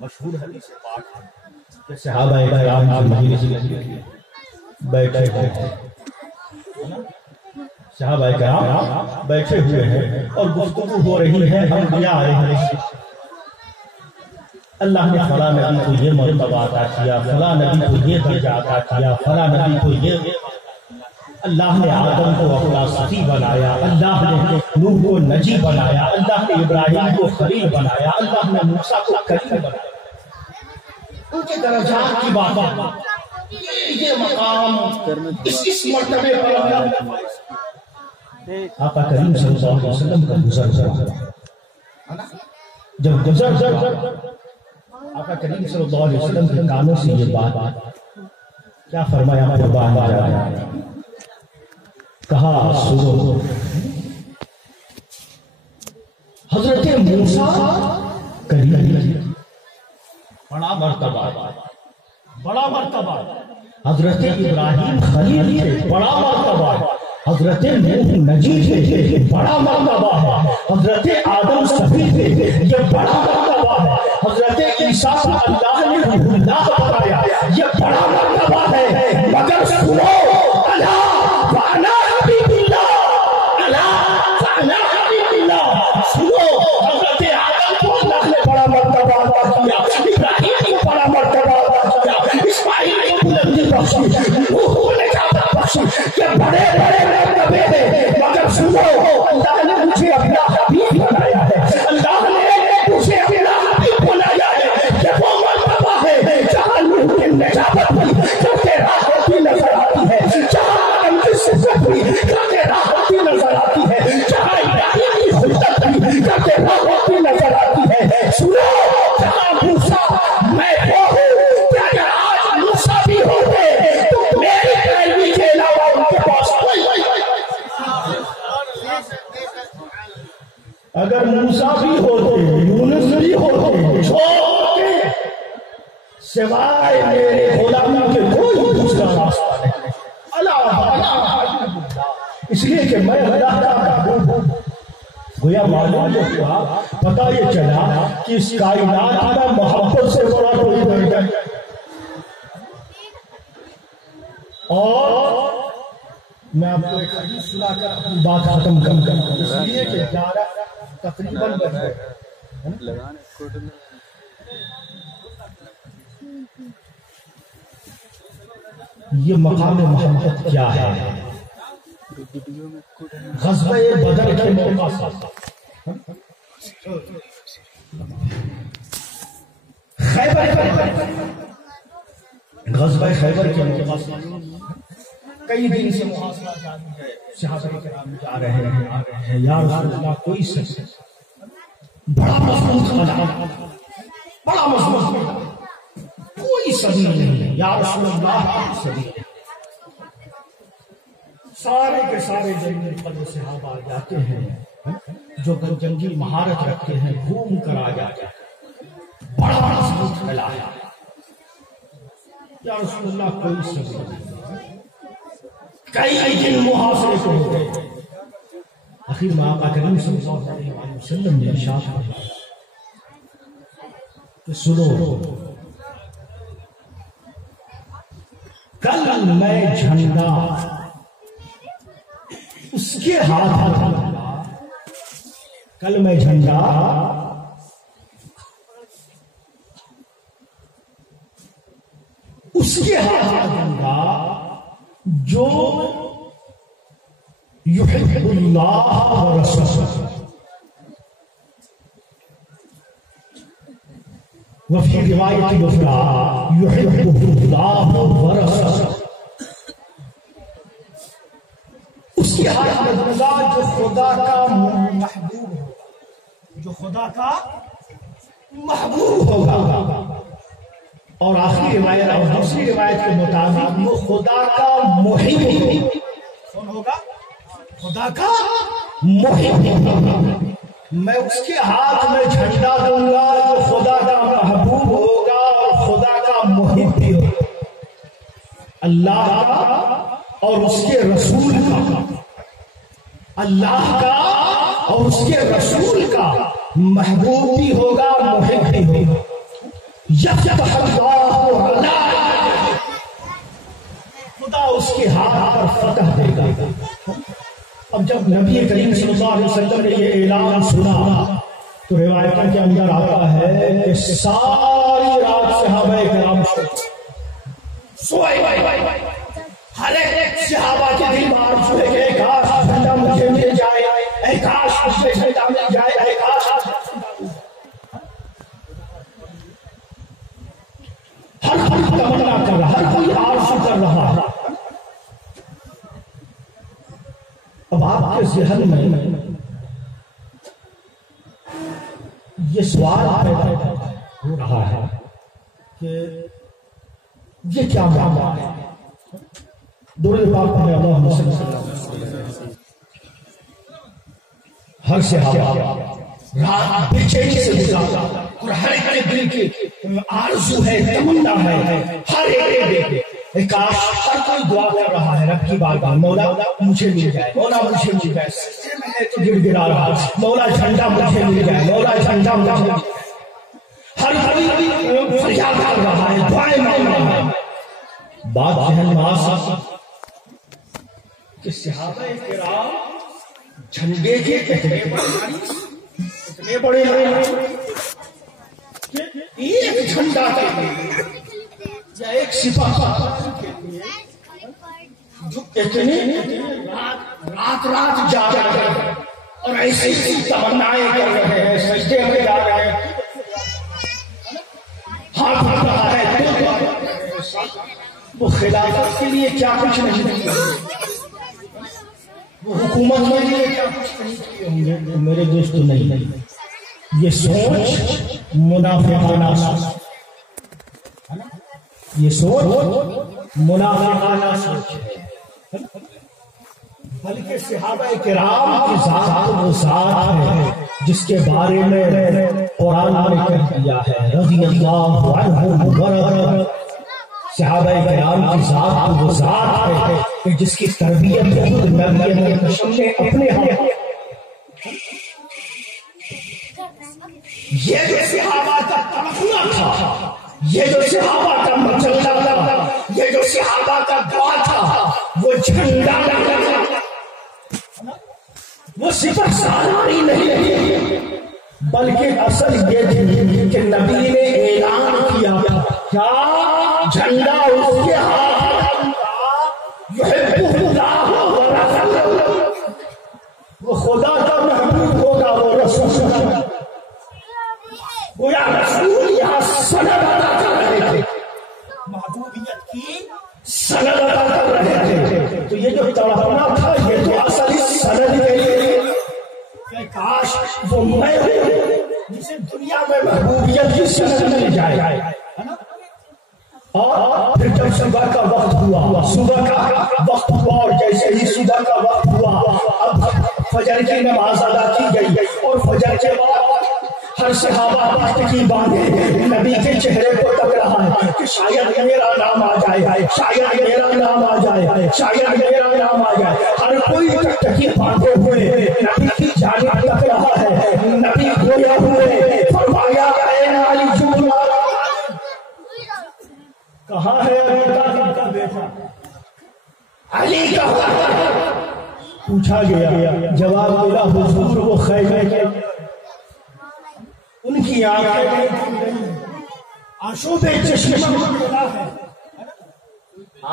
مشہور حدیث پاک کہ صحابہ کرام کی مجلس بیٹھے ہوئے ہیں، صحابہ کرام بیٹھے ہوئے ہیں اور گفتگو ہو رہی ہے، انبیاء آ رہے ہیں، اللہ نے فلاں نبی کو یہ مرتبہ عطا کیا، فلاں نبی کو یہ درجہ عطا کیا، فلاں نبی کو یہ، اللہ نے آدم کو اپنا سخی بنایا، اللہ نے نوح کو نجی بنایا، اللہ نے ابراہیم کو خلیل بنایا، اللہ نے موسیٰ کو کلیم بنایا، ان کے درجات کی بات، یہ مقام اس مرتبے پر آقا کریم صلی اللہ علیہ وسلم کا گزر جب گزر آقا کریم صلی اللہ علیہ وسلم کے کانوں سے یہ بات کیا فرمایا، قربان جانا، کہا سنو، حضرت موسیٰ کریم بڑا مرتبہ، بڑا مرتبہ، حضرت ابراہیم خلیل تھے، بڑا مرتبہ، حضرت نوح نجی تھے، بڑا مرتبہ ہے، حضرت آدم صفی تھے، یہ بڑا مرتبہ ہے، حضرت عیسیٰ کو اللہ نے روح اللہ بنایا، یہ بڑا مرتبہ ہے، مگر سنو، الا فانا حبیب اللہ، الا فانا حبیب اللہ، سنو، حضرت آدم کو اللہ نے بڑا مرتبہ عطا کیا، ابراہیم کو بڑا مرتبہ عطا کیا، اسماعیل کو بلندی بخشی، نوح کو نجات بخشی، یہ بڑے بڑے مرتبے ہیں، مگر سنو، اللہ نے مجھے اپنا حبیب بنایا ہے، اللہ نے مجھے اپنا حبیب بنایا ہے، یہ وہ مرتبہ ہے جہاں نوح کی نجات ہوئی، جبکہ راحت بھی نظر آتی ہے، جہاں آدم کی صفت ہوئی، جبکہ راحت بھی نظر آتی ہے، جہاں ابراہیم کی خدمت ہوئی، جبکہ راحت بھی نظر آتی ہے، سنو، جہاں موسیٰ میں وہ ہوں کہ اگر آج موسیٰ بھی ہوتے تو میری پیروی کے علاوہ ان کے پاس کوئی سوائے میرے غلاموں کے کوئی دوسرا راستہ نہیں. اس لیے کہ میں اللہ کا محبوب ہوں. گویا معلوم ہوا، پتہ یہ چلا کہ اس کائنات میں محبت سے بڑا کوئی نہیں ہے. اور میں آپ کو ایک حدیث سنا کر اپنی بات ختم کروں، اس لیے کہ 11 تقریباً بج گئے. یہ مقام محبت کیا ہے؟ غزوہ بدر کے موقع سے غزوہ خیبر کے موقع سے کئی دن سے محاصرہ جاری ہے. صحابہ کرام جا رہے ہیں، یا رسول اللہ کوئی شخص بڑا مضبوط بنا، بڑا مضبوط، کوئی سبیل نہیں، یا رسول اللہ سبیل نہیں. سارے کے سارے جنگی فضل صحابہ جاتے ہیں جو جنگی مہارت رکھتے ہیں، گھوم کر آ جاتے ہیں، بڑا مضبوط قلعہ ہے. یا رسول اللہ کوئی سبیل نہیں. کئی دن محاصرے کو ہو گئے. آخر میں آقا کریم صلی اللہ علیہ وسلم نے ارشاد فرمایا کہ سنو، کل میں جھنڈا اس کے ہاتھ دوں گا، کل میں جھنڈا اس کے ہاتھ دوں گا جو یحب اللہ ورسولہ وفی روایت اخری یحب اللہ ورسولہ. اس کے ہاتھ میں دوں گا جو خدا کا محبوب ہوگا، جو خدا کا محبوب ہوگا. اور آخری روایت اور دوسری روایت کے مطابق وہ خدا کا محب ہوگا. کون ہوگا؟ خدا کا محب ہوگا. میں اس کے ہاتھ میں جھنڈا دوں گا جو خدا کا محبوب ہوگا اور خدا کا محب بھی ہوگا. اللہ کا اور اس کے رسول کا، اللہ کا اور اس کے رسول کا محبوب بھی ہوگا، محب بھی ہوگا. یفتح اللہ علیہ، خدا اس کے ہاتھ پر فتح دے گا. اب جب نبی کریم صلی اللہ علیہ وسلم نے یہ اعلان سنا تو روایتوں کے اندر آتا ہے کہ ساری رات صحابہ کرام سوئے. ہر ایک صحابہ کے دل میں آرزو ہے کہ کاش جھنڈا مجھے مل جائے، اے کاش مجھے جھنڈا مل جائے، اے کاش. ہر کوئی تمنا کر رہا، ہر کوئی آرزو کر رہا ہے. اب آپ کے ذہن میں یہ سوال پیدا ہو رہا ہے کہ یہ کیا معاملہ ہے؟ درود پاک پڑھیں اللہم صلی اللہ علیہ وسلم. ہر صحابہ رات بے چینی سے گزارا اور ہر ایک کے دل کی آرزو ہے، تمنا ہے، ہر ایک کاش ہر کوئی دعا کر رہا ہے رب کی بارگاہ، مولا مجھے مل جائے، مولا مجھے مل جائے. سجدے میں ہے تو گر گرا رہا، مولا جھنڈا مجھے مل جائے، مولا جھنڈا مجھے مل جائے. ہر کوئی فریاد کر رہا ہے، دعائیں مانگ رہا ہے. بات ذہن میں آ سکتی کہ صحابہ کرام جھنڈے کے اتنے بڑے ایک جھنڈا یا ایک سپاہ جو اتنے رات جا رہے ہیں اور ایسی تمنائیں کر رہے ہیں، سجدے میں جا رہے ہیں، ہاتھ پھٹ رہا ہے، وہ خلافت کے لیے کیا کچھ نہیں کیا، وہ حکومت کے لیے کیا کچھ نہیں کیے ہوں گے. میرے دوست نہیں، یہ سوچ منافقانہ سوچ، یہ سوچ منافقانہ سوچ ہے. بلکہ صحابہ کرام کی ذات وہ ذات ہے جس کے بارے میں قرآن نے کہہ دیا ہے رضی اللہ عنہم ورضوا، صحابہ کرام کی ذات وہ ذات ہے کہ جس کی تربیت خود نبی اکرم نے اپنے ہاتھ، یہ جو صحابہ کا تڑپنا تھا، یہ جو صحابہ کا مچلنا تھا، یہ جو صحابہ کا دعا تھا، وہ جھنڈا وہ سپہ سالاری نہیں بلکہ اصل یہ تھی کہ نبی نے اعلان کیا کیا جھنڈا اس کے ہاتھ وہ خدا کا محبوب ہوگا، وہ رسول گویا رسول یہاں سند ادا کر رہے تھے، محبوبیت کی سند ادا کر رہے تھے۔ تو یہ جو تڑپنا تھا یہ تو اصل سند کے لیے کہ کاش وہ میں جسے دنیا میں محبوبیت کی سند مل جائے۔ اور پھر جب صبح کا وقت ہوا، صبح کا وقت ہوا اور جیسے ہی صبح کا وقت ہوا اب فجر کی نماز ادا کی گئی اور فجر کے بعد ہر صحابہ کی باندھے نبی کے چہرے کو تک رہا ہے کہ شاید میرا نام آ جائے، شاید میرا نام آ جائے، شاید میرا نام آ جائے۔ ہر کوئی تکی باندھے ہوئے نبی کی جانب تک رہا ہے۔ نبی گویا ہوئے فرمایا اے علی جملہ کہاں ہے علی کا بیٹا؟ علی کا پوچھا گیا، جواب ملا حضور وہ خیمے کے ان کی آنکھیں آنسو بے چشمہ ہے،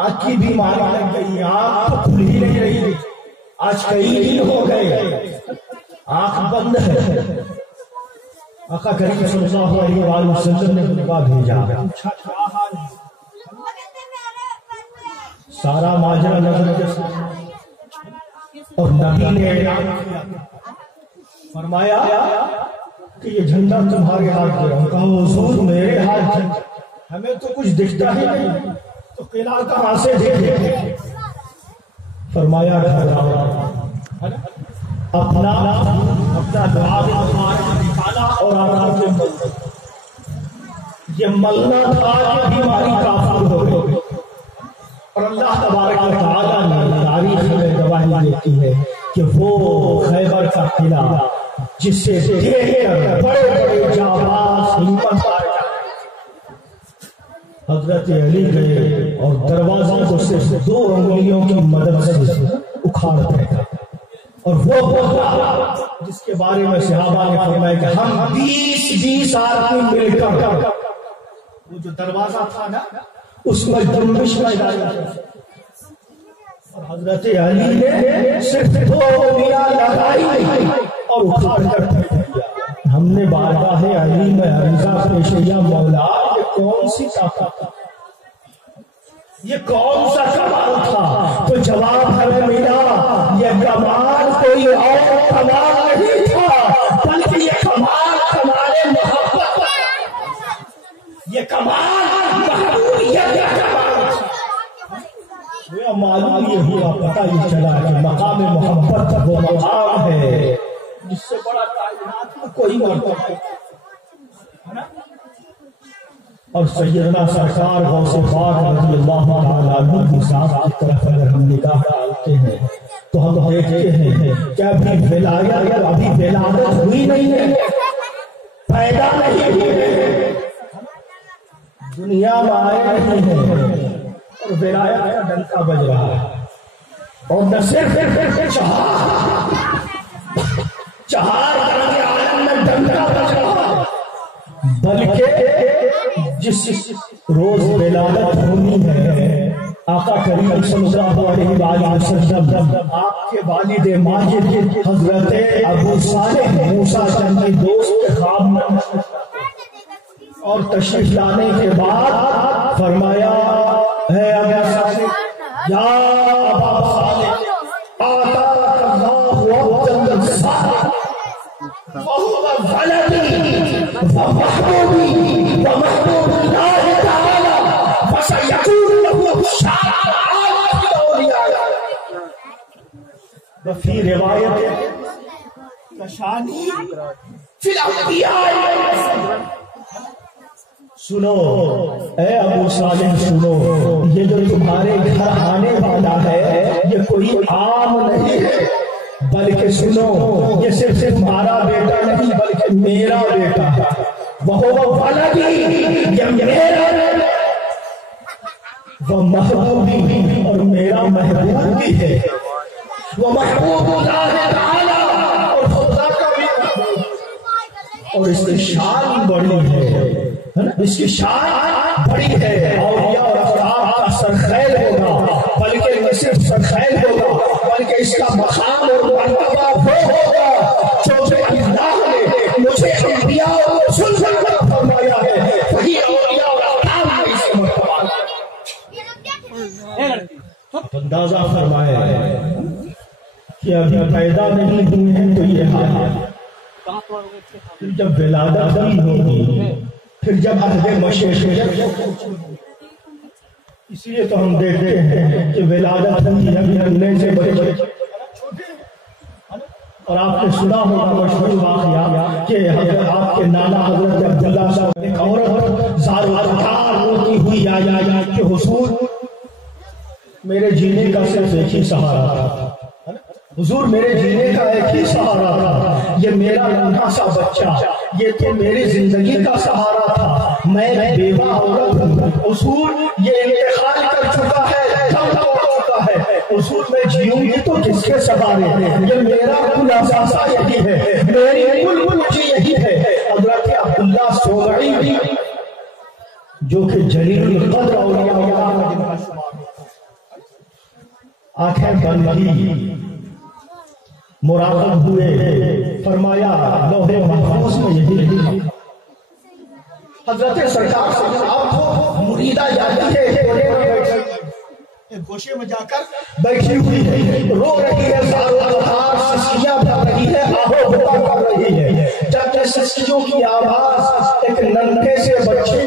آنکھ کی بیماری لگ گئی، آنکھ تو کھل ہی نہیں رہی، آج کئی دن ہو گئے آنکھ بند ہے۔ آقا کریم صلی اللہ علیہ وسلم نے دعا بھیجا، سارا ماجرا نظر کے سامنے اور نبی نے اعلان کیا، فرمایا کہ یہ جھنڈا تمہارے ہاتھ میں ہے۔ کہا حضور میرے ہاتھ میں ہمیں تو کچھ دکھتا ہی نہیں، تو قلعہ کہاں سے دیکھے؟ فرمایا اپنا دعا نکالا اور آقا کے ملنا، یہ ملنا تھا کہ بیماری کافر ہو گئی۔ اور اللہ تبارک و تعالیٰ نے تاریخ میں گواہی دیتی ہے کہ وہ خیبر کا قلعہ جس سے دیکھ کر بڑے بڑے جانباز ہمت پائے حضرت علی گئے اور دروازوں کو صرف 2 انگلیوں کی مدد سے اکھاڑ پھینکا، اور وہ جس کے بارے میں صحابہ نے فرمایا کہ ہم 20 آدمی مل کر وہ جو دروازہ تھا نا اس میں جنبش پیدا کی، اور حضرت علی نے صرف 2 انگلیاں لگائی اور اکھاڑ کر پھینک دیا۔ ہم نے بارگاہ علی میں عریضہ پیش کیا، مولا یہ کون سی طاقت، یہ کون سا کمال تھا؟ تو جواب ہمیں ملا یہ کمال کوئی اور کمال نہیں تھا بلکہ یہ کمال ہمارے محبت، یہ کمال محبوبیت کا کمال تھا۔ معلوم یہ ہوا، پتہ یہ چلا کہ مقام محبت وہ مقام ہے جس سے بڑا کائنات میں کوئی مرتبہ ہے نا۔ اور سیدنا سرکار غوث پاک رضی اللہ تعالیٰ عنہ کی ذات کی طرف اگر ہم نگاہ ڈالتے ہیں تو ہم دیکھتے ہیں کہ ابھی ولادت ہوئی نہیں ہے، پیدا نہیں ہوئے، دنیا میں آئے نہیں ہیں اور ولایت کا ڈنکا بج رہا ہے۔ اور نہ صرف چہار درجے عالم میں ڈنکا بج رہا ہے بلکہ جس روز ولادت ہونی ہے آقا کریم صلی اللہ علیہ وسلم آپ کے والد ماجد حضرت ابو صالح موسیٰ چندی دوست کے خواب میں اور تشریف لانے کے بعد فرمایا اے ابو صالح یا ابا صالح آتاک اللہ وعبداللہ صالح وهو ولدي ومحبوبي ومحبوب الله تعالى فسيكون له شأن عالي في الأولياء وفي رواية كشاني في الأنبياء سنو اے ابو صالح سنو، یہ جو تمہارے گھر آنے والا ہے یہ کوئی عام نہیں ہے، بلکہ سنو یہ صرف تمہارا بیٹا نہیں بلکہ میرا بیٹا ہے، وہ ولدی، یہ میرا وہ محبوبی اور میرا محبوب بھی ہے، وہ محبوب اللہ تعالی اور خدا کا بھی محبوب، اور اس کی شان بڑی ہے، اس کی شان بڑی ہے، اولیاء اور افراد کا سرخیل ہوگا، بلکہ نہ صرف سرخیل ہوگا بلکہ اس کا مقام اور مرتبہ وہ ہوگا جو اللہ نے مجھے انبیاء اور رسول کر فرمایا ہے، وہی اولیاء اور افراد نے اس کا مرتبہ اندازہ فرمایا ہے کہ ابھی پیدا نہیں ہوئے ہیں تو یہ حال ہے، پھر جب ولادت نہیں ہوگی، پھر جب عہد مشیخیت، اس لیے تو ہم دیکھتے ہیں کہ ولادت ابھی ہونے سے بڑے، اور آپ نے سنا ہوگا مشہور واقعہ کہ حضرت آپ کے نانا حضرت عبداللہ صاحب ایک عورت زار روتی ہوئی آیا کہ حضور میرے جینے کا صرف ایک ہی سہارا تھا، حضور میرے جینے کا ایک ہی سہارا تھا، یہ میرا ننھا سا بچہ، یہ تو میری زندگی کا سہارا تھا، میں بیوہ عورت ہوں، حضور یہ انتقال کر چکا ہے، دم توڑ چکا ہے، حضور میں جیوں گی تو کس کے سہارے، یہ میرا کل اثاثہ یہی ہے، میری کل پونجی یہی ہے۔ حضرت عبداللہ سومعی جو کہ جلیل القدر اولیاء اللہ کا جن کا شمار آنکھیں بند کی، مراقب ہوئے، فرمایا لوح محفوظ میں یہی لکھا، حضرت سرکار آپ کو مریدہ جاتی ہے، گوشے میں جا کر بیٹھی ہوئی ہے، رو رہی ہے، سسکیاں بھر رہی ہے، آہو بتا کر رہی ہے، جب سسکیوں کی آواز ایک ننھے سے بچے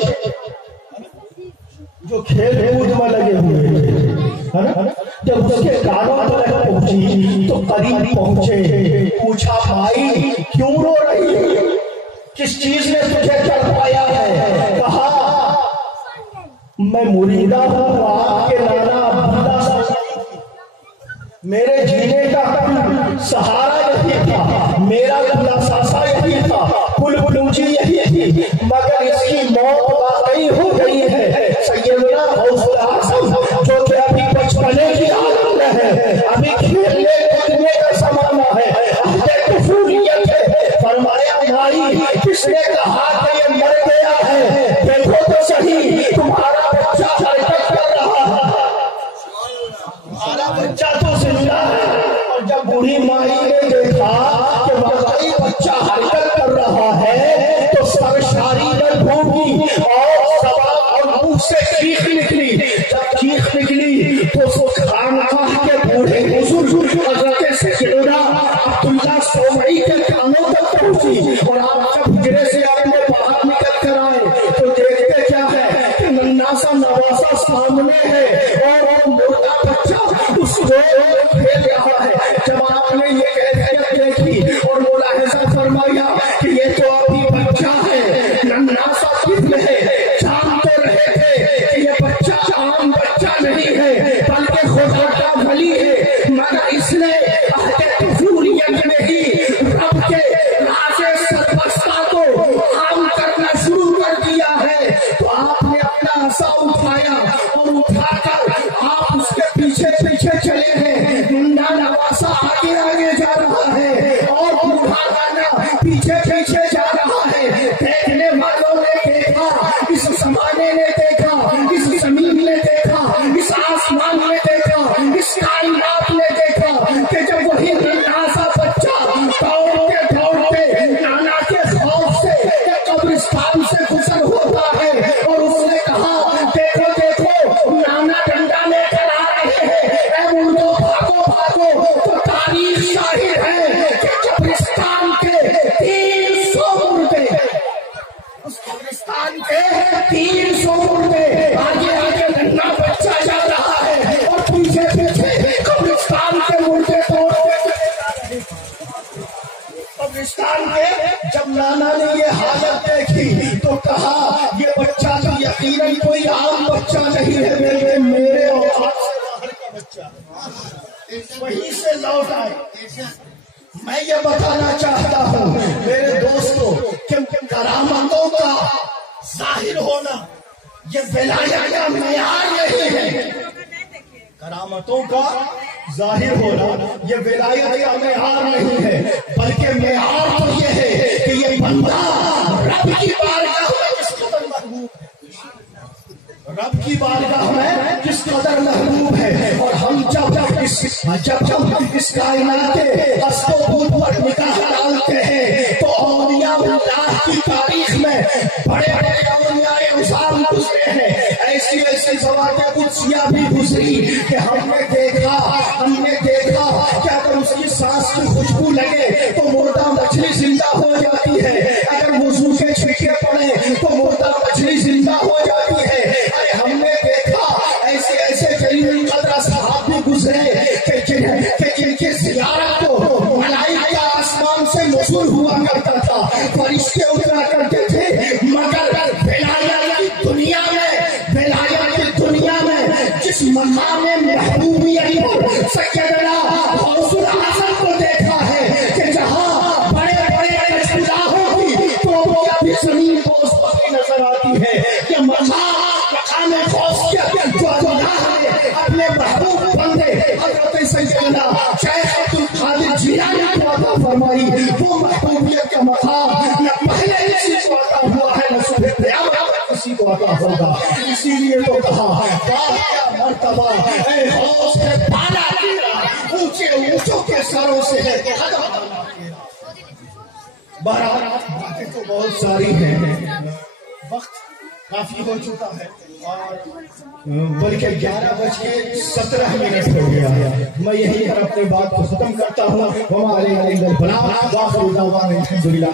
جو کھیل کود میں لگے ہوئے تھے، جب اس کے کانوں تک پہنچی تو قریب پہنچے، پوچھا بھائی کیوں رو رہی ہے، کس چیز نے تجھے تڑپایا ہے، کہا میں مریدہ ہوں آپ کے نانا عبداللہ صاحب، میرے جینے کا سہارا یہی تھا، میرا اثاثہ یہی تھا، کل پونجی یہی تھی، مگر اس کی موت واقعی ہو گئی ہے۔ سیدنا غوث الاعظم جو کہ ابھی بچپنے کی حالت میں ہے، ابھی کھیلنے کودنے کا زمانہ ہے، عہد طفولیت ہے، فرمایا بھائی کس نے کہا کہ یہ مر گیا ہے، دیکھو تو صحیح تمہارا بچہ حرکت کر رہا ہے، تمہارا بچہ تو زندہ ہے۔ اور جب بوڑھی مائی نے دیکھا کہ واقعی بچہ حرکت کر رہا ہے تو سرشاری نہ ڈھونڈی اور سبا اور منہ سے چیخ نکلی، جب چیخ نکلی تو اس خانقاہ کے بوڑھے بزرگ حضرت سیدنا عبداللہ سومعی کے کانوں تک پہنچی، اور آپ جب حجرے سے اپنے باہر نکل کر آئے تو دیکھتے کیا ہے کہ ننھا سا نواسا سامنے ہے اور وہ مردہ بچہ اس کو کھیل رہا ہے۔ جب آپ نے یہ کیفیت دیکھی اور ملاحظہ فرمایا کہ یہ تو ابھی بچہ ہے، ننھا سا طفل ہے، جانتے رہے تھے کہ یہ بچہ عام بچہ نہیں ہے بلکہ خدا کا ولی ہے، مگر اس نے عہد طفولیت میں ہی رب کے راز سربستہ کو عام کرنا شروع کر دیا ہے۔ تو آپ نے اپنا عصا اٹھایا اور اٹھا کر آپ اس کے پیچھے پیچھے چلے ہیں، ننھا نواسا آگے آگے جا رہا ہے اور بوڑھا نانا پیچھے پیچھے جا رہا ہے۔ دیکھنے والوں نے دیکھا، اس زمانے نے دیکھا، اس زمین نے دیکھا، اس آسمان نے دیکھا، اس کائنات نے دیکھا کہ جب وہی ننھا سا بچہ دوڑتے دوڑتے نانا کے خوف سے ایک قبرستان سے گزر ہوتا ہے، اور اس نے کہا دیکھو دیکھو نانا ڈنڈا لے کر آ رہے ہیں، اے مردو بھاگو بھاگو۔ تو تاریخ شاہد ہے کہ قبرستان کے 300 مردے، اس قبرستان کے 300 مردے، آگے آگے ننھا بچہ جا رہا ہے اور پیچھے پیچھے قبرستان کے مردے توڑتے۔ قبرستان کے جب نانا نے یہ حالت دیکھی تو کہا یہ بچہ لوٹ آئے. میں یہ بتانا چاہتا ہوں میرے دوستوں کہ کرامتوں کا ظاہر ہونا یہ ولایت کا معیار نہیں ہے. کرامتوں کا ظاہر ہونا یہ ولایت کا معیار نہیں ہے، بلکہ معیار تو یہ ہے کہ یہ بندہ رب کی بارگاہ میں کس قدر محبوب ہے، رب کی بارگاہ میں کس قدر محبوب ہے. اور ہم جب اس کائنات کے اسطوبوت پر نگاہ ڈالتے ہیں تو اولیاء اللہ کی تاریخ میں بڑے بڑے اولیاء عظام گزرے ہیں، ایسی ایسی ذوات قدسیہ بھی گزری کہ ہم نے دیکھا کہ اگر اس کی سانس کی خوشبو لگے تو مردہ مچھلی زندہ ہو جاتی ہے، اگر وضو کے چھینٹے پڑے تو مردہ مچھلی زندہ ہو جاتی ہے. ارے ہم نے دیکھا ایسے جلیل قدر اصحاب بھی گزرے کہ جن کے زیارت کو ملائکہ آسمان سے موصول ہوا کرتا تھا، فرشتے اترا کرتے تھے، مگر ولایت کی دنیا میں جس مقام محبوبیت پر سیدنا غوث الاعظم کو دیکھا ہے کہ جہاں بڑے بڑے رسولاہوں کی توبیہ بھی زمین کو اس وقت نظر آتی ہے. یہ مقام غوثیت جو اللہ نے اپنے محبوب بندے حضرت سیدنا شیخ عبد القادر جیلانی کو عطا فرمائی، وہ محبوبیت کا مقام نہ پہلے کسی کو عطا ہوا ہے نہ صبح قیامت کسی کو عطا ہوگا. اسی لیے تو کہا واہ کیا مرتبہ اے غوث کے بالا تیرا، اونچے اونچوں کے سروں سے ہے بہرحال باتیں تو بہت ساری ہیں، وقت کافی ہو چکا ہے اور بلکہ 11:17 ہو گیا ہے. میں یہیں پر اپنے بات کو ختم کرتا ہوں. وما علینا الا البلاغ، واخر دعوانا الحمد للہ.